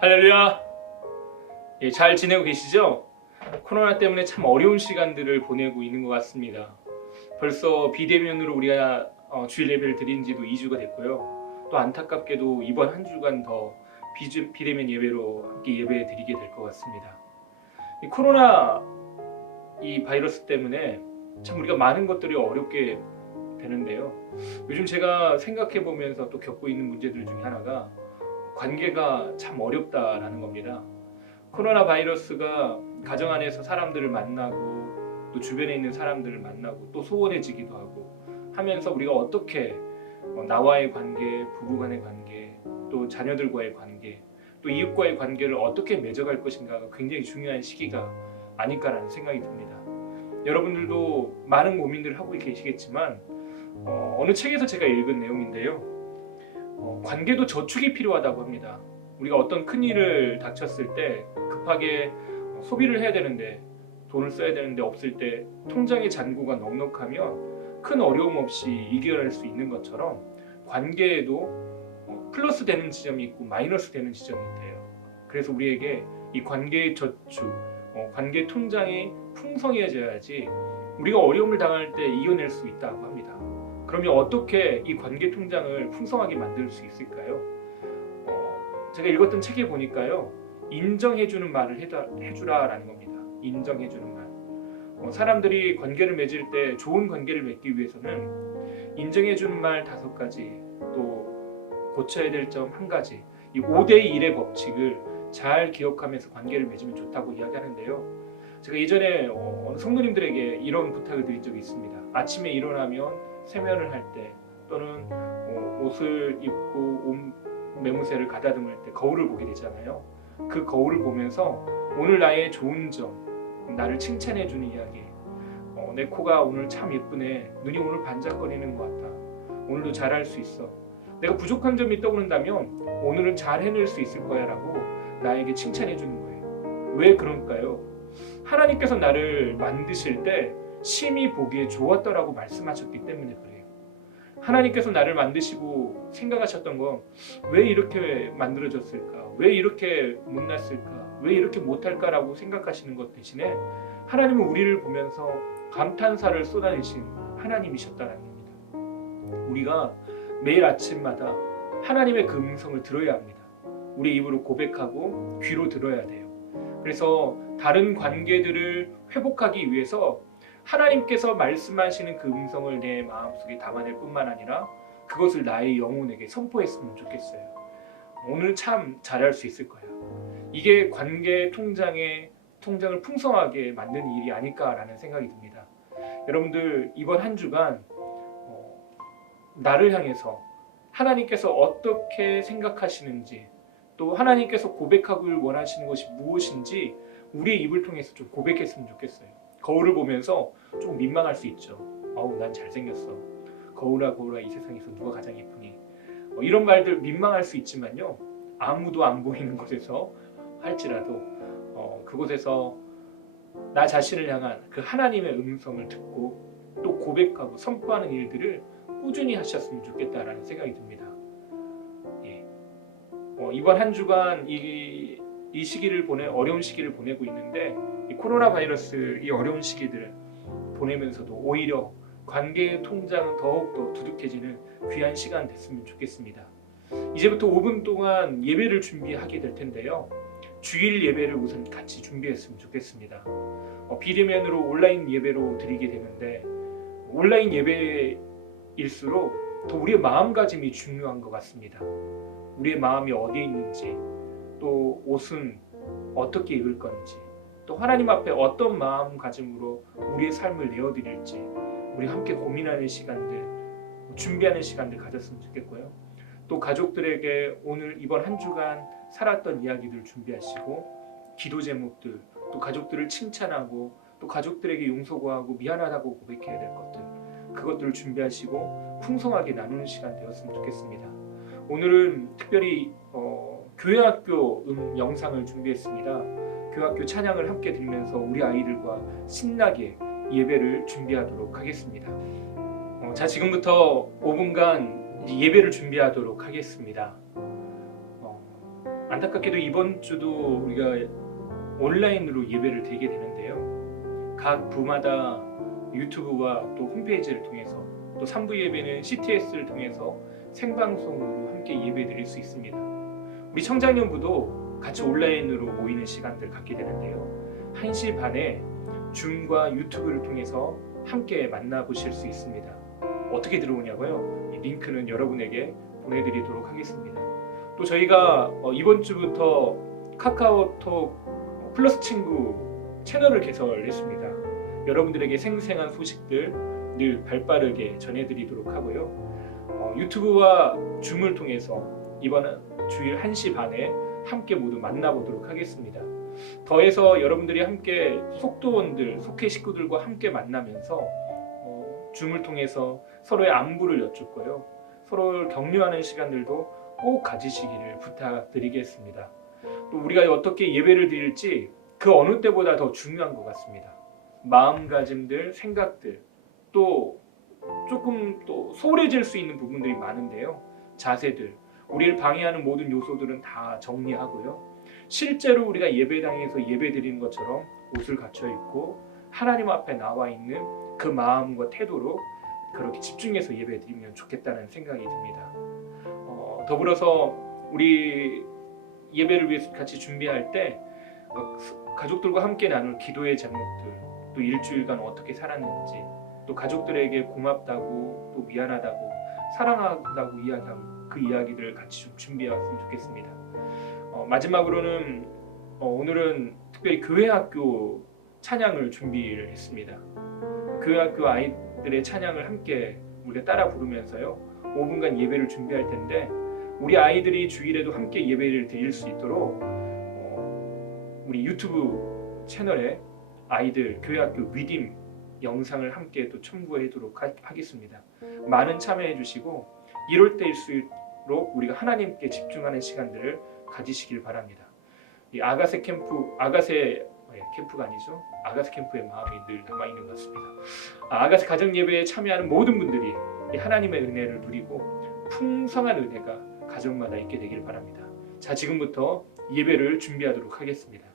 할렐루야. 예, 잘 지내고 계시죠? 코로나 때문에 참 어려운 시간들을 보내고 있는 것 같습니다. 벌써 비대면으로 우리가 주일 예배를 드린 지도 2주가 됐고요. 또 안타깝게도 이번 한 주간 더 비대면 예배로 함께 예배 드리게 될 것 같습니다. 이 코로나 이 바이러스 때문에 참 우리가 많은 것들이 어렵게 되는데요. 요즘 제가 생각해 보면서 또 겪고 있는 문제들 중에 하나가 관계가 참 어렵다라는 겁니다. 코로나 바이러스가 가정 안에서 사람들을 만나고 또 주변에 있는 사람들을 만나고 또 소원해지기도 하고 하면서 우리가 어떻게 나와의 관계, 부부 간의 관계, 또 자녀들과의 관계, 또 이웃과의 관계를 어떻게 맺어갈 것인가가 굉장히 중요한 시기가 아닐까라는 생각이 듭니다. 여러분들도 많은 고민들을 하고 계시겠지만 어느 책에서 제가 읽은 내용인데요. 관계도 저축이 필요하다고 합니다. 우리가 어떤 큰 일을 닥쳤을 때 급하게 소비를 해야 되는데 돈을 써야 되는데 없을 때 통장의 잔고가 넉넉하면 큰 어려움 없이 이겨낼 수 있는 것처럼 관계에도 플러스 되는 지점이 있고 마이너스 되는 지점이 있대요. 그래서 우리에게 이 관계의 저축, 관계 통장이 풍성해져야지 우리가 어려움을 당할 때 이겨낼 수 있다고 합니다. 그러면 어떻게 이 관계 통장을 풍성하게 만들 수 있을까요? 제가 읽었던 책에 보니까요, 인정해주는 말을 해주라라는 겁니다. 인정해주는 말. 사람들이 관계를 맺을 때 좋은 관계를 맺기 위해서는 인정해주는 말 5가지, 또 고쳐야 될 점 1가지, 이 5대1의 법칙을 잘 기억하면서 관계를 맺으면 좋다고 이야기하는데요. 제가 예전에 어느 성도님들에게 이런 부탁을 드린 적이 있습니다. 아침에 일어나면 세면을 할 때 또는 옷을 입고 옷 매무새를 가다듬을 때 거울을 보게 되잖아요. 그 거울을 보면서 오늘 나의 좋은 점, 나를 칭찬해주는 이야기, 내 코가 오늘 참 예쁘네, 눈이 오늘 반짝거리는 것 같다, 오늘도 잘할 수 있어, 내가 부족한 점이 떠오른다면 오늘은 잘 해낼 수 있을 거야 라고 나에게 칭찬해주는 거예요. 왜 그럴까요? 하나님께서 나를 만드실 때 심히 보기에 좋았더라고 말씀하셨기 때문에 그래요. 하나님께서 나를 만드시고 생각하셨던 건 왜 이렇게 만들어졌을까? 왜 이렇게 못났을까? 왜 이렇게 못할까라고 생각하시는 것 대신에 하나님은 우리를 보면서 감탄사를 쏟아내신 하나님이셨다는 겁니다. 우리가 매일 아침마다 하나님의 그 음성을 들어야 합니다. 우리 입으로 고백하고 귀로 들어야 돼요. 그래서 다른 관계들을 회복하기 위해서 하나님께서 말씀하시는 그 음성을 내 마음속에 담아낼 뿐만 아니라 그것을 나의 영혼에게 선포했으면 좋겠어요. 오늘 참 잘할 수 있을 거야. 이게 관계 통장을 풍성하게 만드는 일이 아닐까라는 생각이 듭니다. 여러분들 이번 한 주간 나를 향해서 하나님께서 어떻게 생각하시는지, 또 하나님께서 고백하길 원하시는 것이 무엇인지 우리의 입을 통해서 좀 고백했으면 좋겠어요. 거울을 보면서 좀 민망할 수 있죠. 난 잘생겼어. 거울아 거울아 이 세상에서 누가 가장 예쁘니? 이런 말들 민망할 수 있지만요, 아무도 안 보이는 곳에서 할지라도 그곳에서 나 자신을 향한 그 하나님의 음성을 듣고 또 고백하고 선포하는 일들을 꾸준히 하셨으면 좋겠다라는 생각이 듭니다. 이번 한 주간 이 시기를 어려운 시기를 보내고 있는데, 이 코로나 바이러스 이 어려운 시기들을 보내면서도 오히려 관계의 통장은 더욱더 두둑해지는 귀한 시간 됐으면 좋겠습니다. 이제부터 5분 동안 예배를 준비하게 될 텐데요. 주일 예배를 우선 같이 준비했으면 좋겠습니다. 비대면으로 온라인 예배로 드리게 되는데, 온라인 예배일수록 더 우리의 마음가짐이 중요한 것 같습니다. 우리의 마음이 어디에 있는지, 또 옷은 어떻게 입을 건지, 또 하나님 앞에 어떤 마음가짐으로 우리의 삶을 내어드릴지 우리 함께 고민하는 시간들, 준비하는 시간들 가졌으면 좋겠고요. 또 가족들에게 오늘 이번 한 주간 살았던 이야기들 준비하시고, 기도 제목들, 또 가족들을 칭찬하고 또 가족들에게 용서구하고 미안하다고 고백해야 될 것들, 그것들을 준비하시고 풍성하게 나누는 시간 되었으면 좋겠습니다. 오늘은 특별히 교회학교 영상을 준비했습니다. 교회학교 찬양을 함께 들으면서 우리 아이들과 신나게 예배를 준비하도록 하겠습니다. 자, 지금부터 5분간 예배를 준비하도록 하겠습니다. 안타깝게도 이번 주도 우리가 온라인으로 예배를 드리게 되는데요. 각 부마다 유튜브와 또 홈페이지를 통해서 또 3부 예배는 CTS를 통해서 생방송으로 함께 예배 드릴 수 있습니다. 우리 청장년부도 같이 온라인으로 모이는 시간들 갖게 되는데요. 1시 반에 줌과 유튜브를 통해서 함께 만나보실 수 있습니다. 어떻게 들어오냐고요? 이 링크는 여러분에게 보내드리도록 하겠습니다. 또 저희가 이번 주부터 카카오톡 플러스 친구 채널을 개설했습니다. 여러분들에게 생생한 소식들 늘 발빠르게 전해드리도록 하고요. 유튜브와 줌을 통해서 이번 주일 1시 반에 함께 모두 만나보도록 하겠습니다. 더해서 여러분들이 함께 속도원들, 속회 식구들과 함께 만나면서 줌을 통해서 서로의 안부를 여쭙고요. 서로를 격려하는 시간들도 꼭 가지시기를 부탁드리겠습니다. 또 우리가 어떻게 예배를 드릴지 그 어느 때보다 더 중요한 것 같습니다. 마음가짐들, 생각들, 또 조금 또 소홀해질 수 있는 부분들이 많은데요. 자세들, 우리를 방해하는 모든 요소들은 다 정리하고요. 실제로 우리가 예배당에서 예배 드리는 것처럼 옷을 갖춰 입고 하나님 앞에 나와 있는 그 마음과 태도로 그렇게 집중해서 예배 드리면 좋겠다는 생각이 듭니다. 더불어서 우리 예배를 위해서 같이 준비할 때 가족들과 함께 나눌 기도의 제목들, 또 일주일간 어떻게 살았는지, 또 가족들에게 고맙다고 또 미안하다고 사랑한다고 이야기하고 그 이야기들을 같이 좀 준비해왔으면 좋겠습니다. 마지막으로는 오늘은 특별히 교회학교 찬양을 준비를 했습니다. 교회학교 아이들의 찬양을 함께 우리가 따라 부르면서요 5분간 예배를 준비할 텐데 우리 아이들이 주일에도 함께 예배를 드릴 수 있도록 우리 유튜브 채널에 아이들 교회학교 리딤 영상을 함께 또 첨부하도록 하겠습니다. 많은 참여해 주시고 이럴 때일수록 우리가 하나님께 집중하는 시간들을 가지시길 바랍니다. 이 아가세 캠프가 아니죠. 아가세 캠프의 마음이 늘 남아있는 것 같습니다. 아가세 가정 예배에 참여하는 모든 분들이 이 하나님의 은혜를 누리고 풍성한 은혜가 가정마다 있게 되길 바랍니다. 자, 지금부터 예배를 준비하도록 하겠습니다.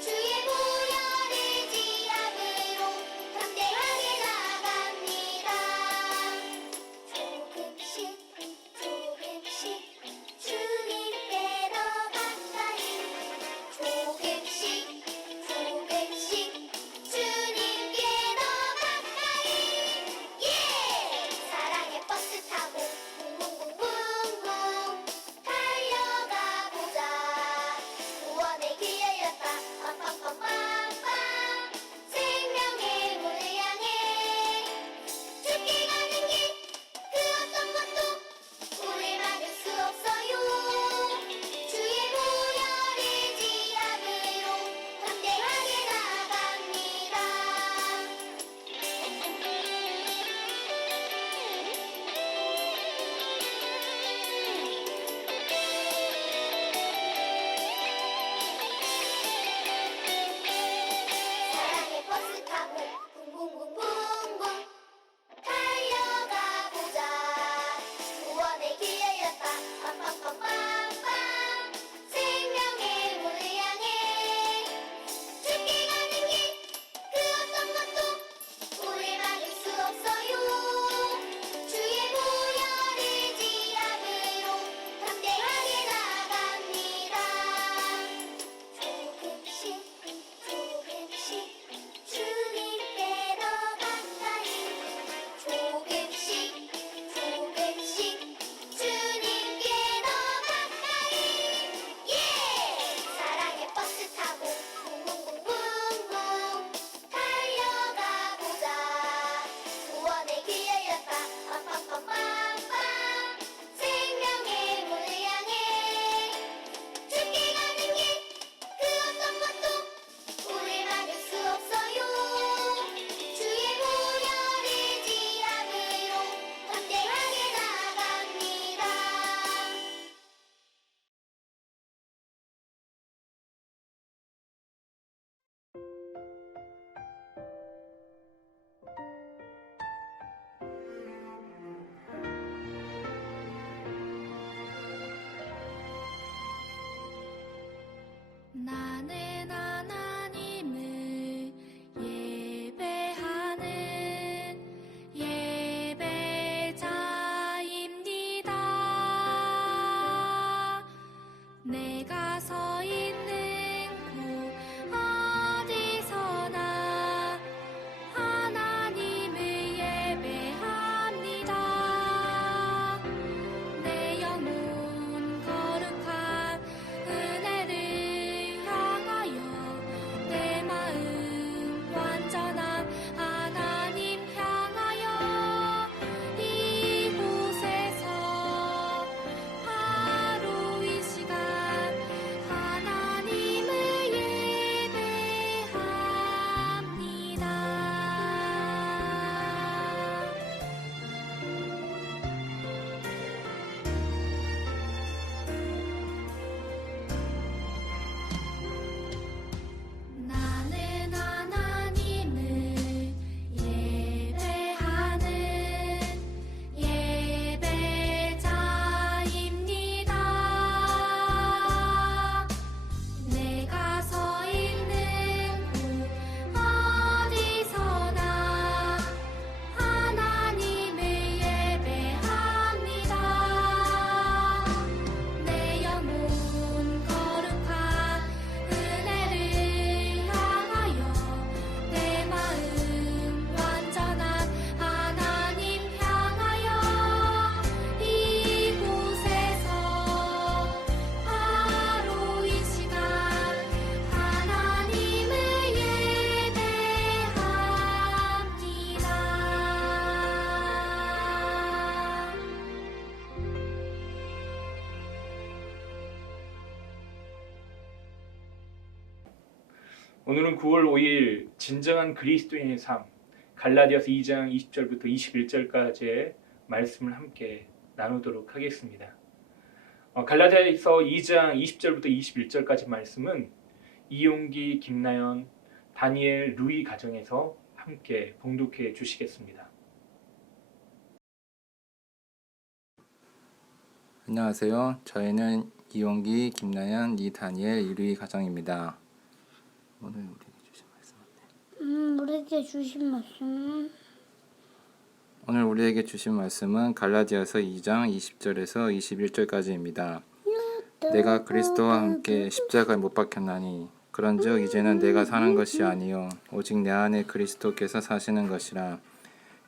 주의 보혈을 지하 오늘은 9월 5일 진정한 그리스도인의 삶 갈라디아서 2장 20절부터 21절까지의 말씀을 함께 나누도록 하겠습니다. 갈라디아서 2장 20절부터 21절까지 말씀은 이용기, 김나연, 다니엘, 루이 가정에서 함께 봉독해 주시겠습니다. 안녕하세요. 저희는 이용기, 김나연, 이다니엘, 이루이 가정입니다. 오늘 우리에게 주신 말씀은 갈라디아서 2장 20절에서 21절까지입니다. 내가 그리스도와 함께 십자가에 못 박혔나니 그런즉 이제는 내가 사는 것이 아니요 오직 내 안에 그리스도께서 사시는 것이라.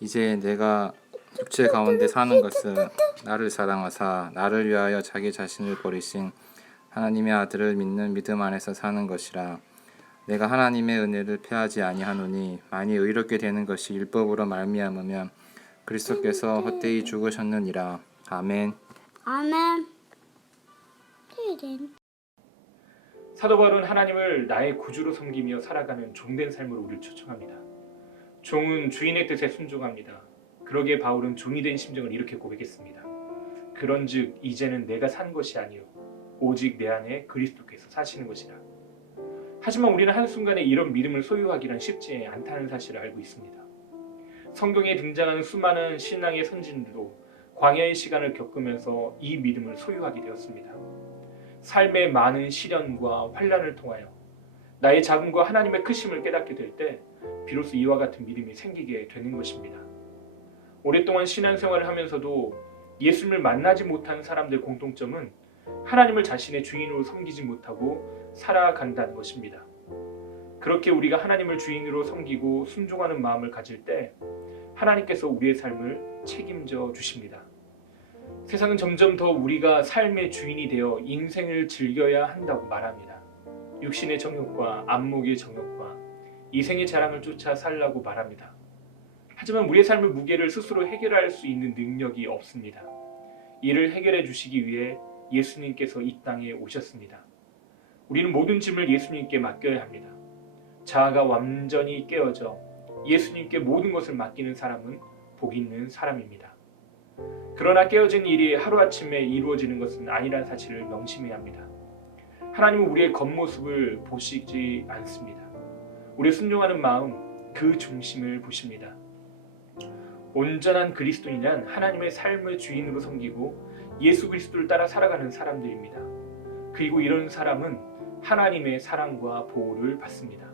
이제 내가 육체 가운데 사는 것은 나를 사랑하사 나를 위하여 자기 자신을 버리신 하나님의 아들을 믿는 믿음 안에서 사는 것이라. 내가 하나님의 은혜를 패하지 아니하노니 만일 의롭게 되는 것이 율법으로 말미암으면 그리스도께서 헛되이 죽으셨느니라. 아멘. 아멘. 사도 바울은 하나님을 나의 구주로 섬기며 살아가는 종된 삶으로 우리를 초청합니다. 종은 주인의 뜻에 순종합니다. 그러기에 바울은 종이 된 심정을 이렇게 고백했습니다. 그런즉 이제는 내가 산 것이 아니요 오직 내 안에 그리스도께서 사시는 것이라. 하지만 우리는 한순간에 이런 믿음을 소유하기란 쉽지 않다는 사실을 알고 있습니다. 성경에 등장하는 수많은 신앙의 선진들도 광야의 시간을 겪으면서 이 믿음을 소유하게 되었습니다. 삶의 많은 시련과 환난을 통하여 나의 작음과 하나님의 크심을 깨닫게 될 때 비로소 이와 같은 믿음이 생기게 되는 것입니다. 오랫동안 신앙생활을 하면서도 예수님을 만나지 못한 사람들의 공통점은 하나님을 자신의 주인으로 섬기지 못하고 살아간다는 것입니다. 그렇게 우리가 하나님을 주인으로 섬기고 순종하는 마음을 가질 때 하나님께서 우리의 삶을 책임져 주십니다. 세상은 점점 더 우리가 삶의 주인이 되어 인생을 즐겨야 한다고 말합니다. 육신의 정욕과 안목의 정욕과 이생의 자랑을 쫓아 살라고 말합니다. 하지만 우리의 삶의 무게를 스스로 해결할 수 있는 능력이 없습니다. 이를 해결해 주시기 위해 예수님께서 이 땅에 오셨습니다. 우리는 모든 짐을 예수님께 맡겨야 합니다. 자아가 완전히 깨어져 예수님께 모든 것을 맡기는 사람은 복 있는 사람입니다. 그러나 깨어진 일이 하루아침에 이루어지는 것은 아니라는 사실을 명심해야 합니다. 하나님은 우리의 겉모습을 보시지 않습니다. 우리의 순종하는 마음, 그 중심을 보십니다. 온전한 그리스도인은 하나님의 삶의 주인으로 섬기고 예수 그리스도를 따라 살아가는 사람들입니다. 그리고 이런 사람은 하나님의 사랑과 보호를 받습니다.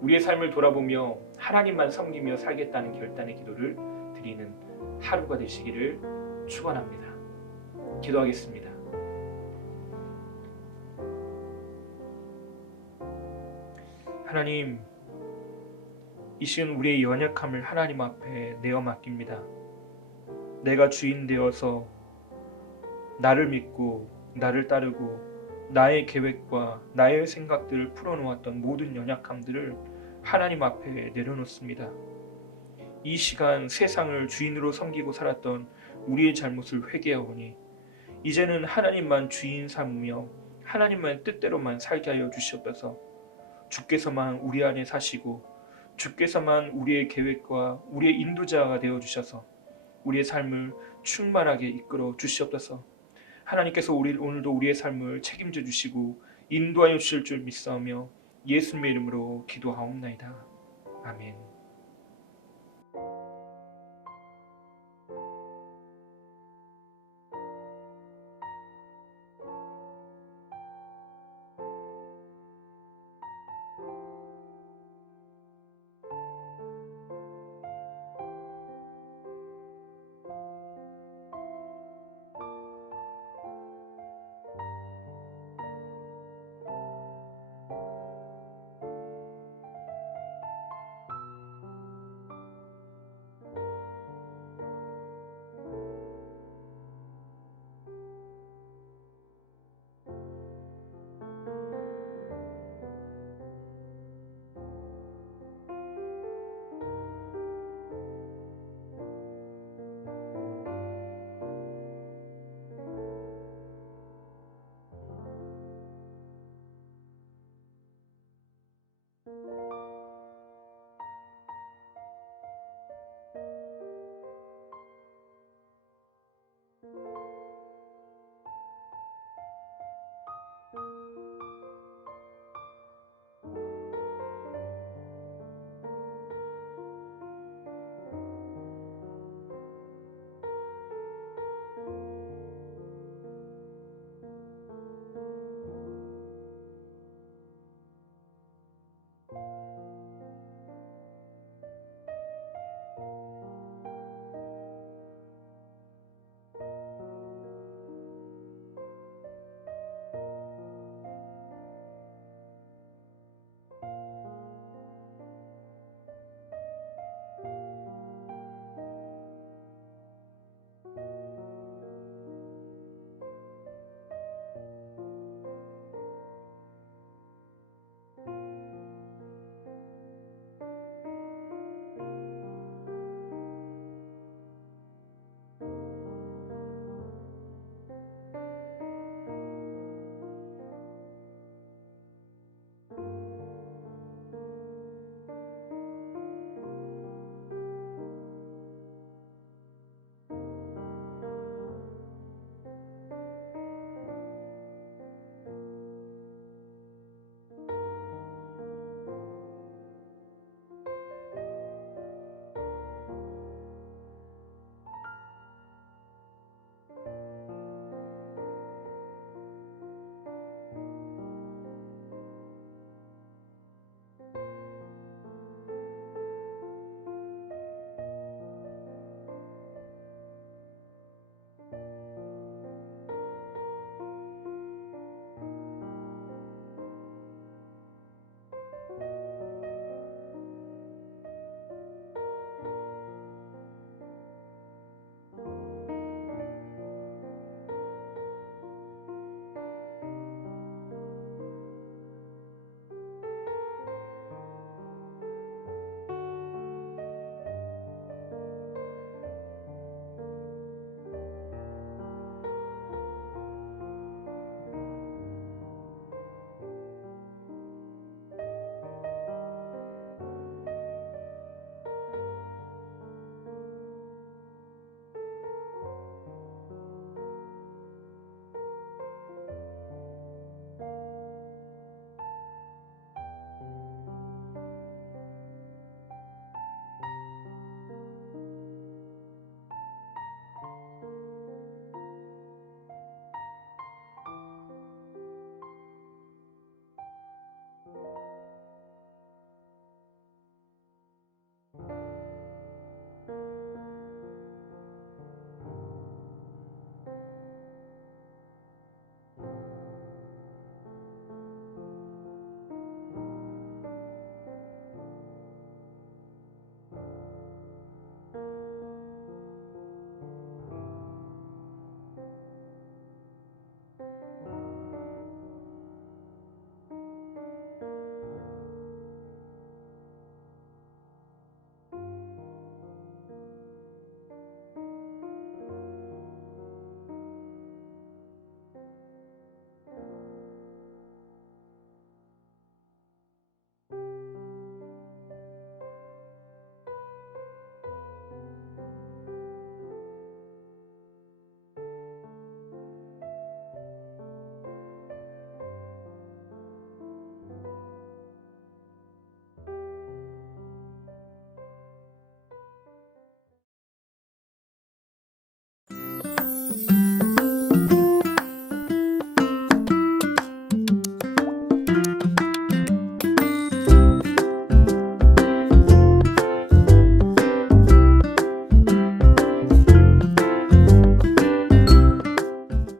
우리의 삶을 돌아보며 하나님만 섬기며 살겠다는 결단의 기도를 드리는 하루가 되시기를 축원합니다. 기도하겠습니다. 하나님, 이 시간 우리의 연약함을 하나님 앞에 내어 맡깁니다. 내가 주인 되어서 나를 믿고 나를 따르고 나의 계획과 나의 생각들을 풀어놓았던 모든 연약함들을 하나님 앞에 내려놓습니다. 이 시간 세상을 주인으로 섬기고 살았던 우리의 잘못을 회개하오니 이제는 하나님만 주인 삼으며 하나님만 뜻대로만 살게 하여 주시옵소서. 주께서만 우리 안에 사시고 주께서만 우리의 계획과 우리의 인도자가 되어 주셔서 우리의 삶을 충만하게 이끌어 주시옵소서. 하나님께서 오늘도 우리의 삶을 책임져 주시고 인도하여 주실 줄 믿사오며 예수님의 이름으로 기도하옵나이다. 아멘.